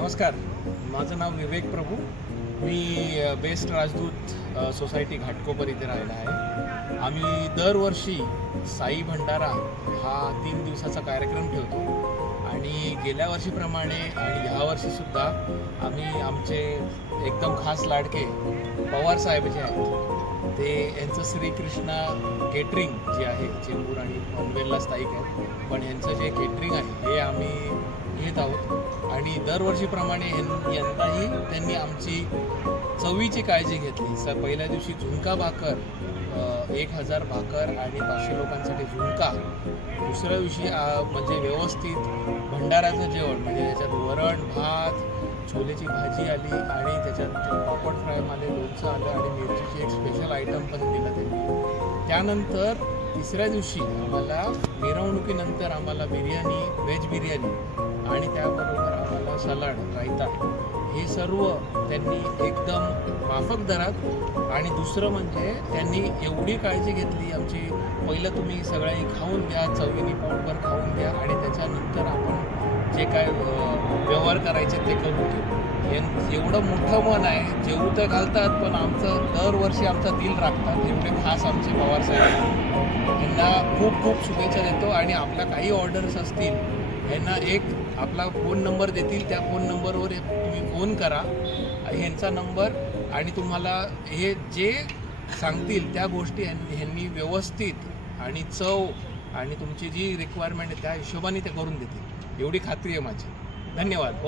नमस्कार, माझं नाव विवेक प्रभू। मी बेस्ट राजदूत सोसायटी घाटकोपर इथे राहिला आहे। आम्ही दरवर्षी साई भंडारा हा 3 दिवसाचा कार्यक्रम ठेवतो आणि गेल्या वर्षीप्रमाणे आणि ह्या वर्षीसुद्धा आम्ही आमचे एकदम खास लाडके पवार साहेब जे आहेत ते यांचं श्रीकृष्णा केटरिंग जे आहे चेंबूर आणि पनवेलला स्थायिक आहे, पण यांचं जे केटरिंग आहे हे आम्ही घेत आहोत आणि दरवर्षीप्रमाणे यंदाही त्यांनी आमची चवीची काळजी घेतली। पहिल्या दिवशी झुणका भाकर 1000 भाकर आणि 500 लोकांसाठी झुणका। दुसऱ्या दिवशी म्हणजे व्यवस्थित भंडाऱ्याचं जेवण, म्हणजे त्याच्यात वरण भात, छोलेची भाजी आली आणि त्याच्यात पापड फ्राय आले, लोणचं आलं आणि मिरचीची एक स्पेशल आयटम पण दिला त्यांनी। त्यानंतर तिसऱ्या दिवशी आम्हाला मिरवणुकीनंतर आम्हाला बिर्याणी, व्हेज बिर्याणी आणि त्याबरोबर आम्हाला सलाड, रायता हे सर्व त्यांनी एकदम माफक दरात। आणि दुसरं म्हणजे त्यांनी एवढी काळजी घेतली आमची, पहिलं तुम्ही सगळ्यांनी खाऊन घ्या, चवीने पोटभर खाऊन घ्या आणि त्याच्यानंतर आपण जे काय व्यवहार करायचे ते करून घेऊ। एवढं मोठं मन आहे, जेवू तर घालतात पण आमचं दरवर्षी आमचा दिल राखतात। एवढे खास आमचे पवार साहेब, यांना खूप खूप शुभेच्छा देतो। आणि आपल्या काही ऑर्डर्स असतील यांना एक आपला फोन नंबर देतील, त्या फोन नंबरवर तुम्ही फोन करा, यांचा नंबर, आणि तुम्हाला हे जे सांगतील त्या गोष्टी ह्यांनी व्यवस्थित आणि चव आणि तुमची जी रिक्वायरमेंट आहे त्या हिशोबाने ते करून देतील, एवढी खात्री आहे माझी। धन्यवाद।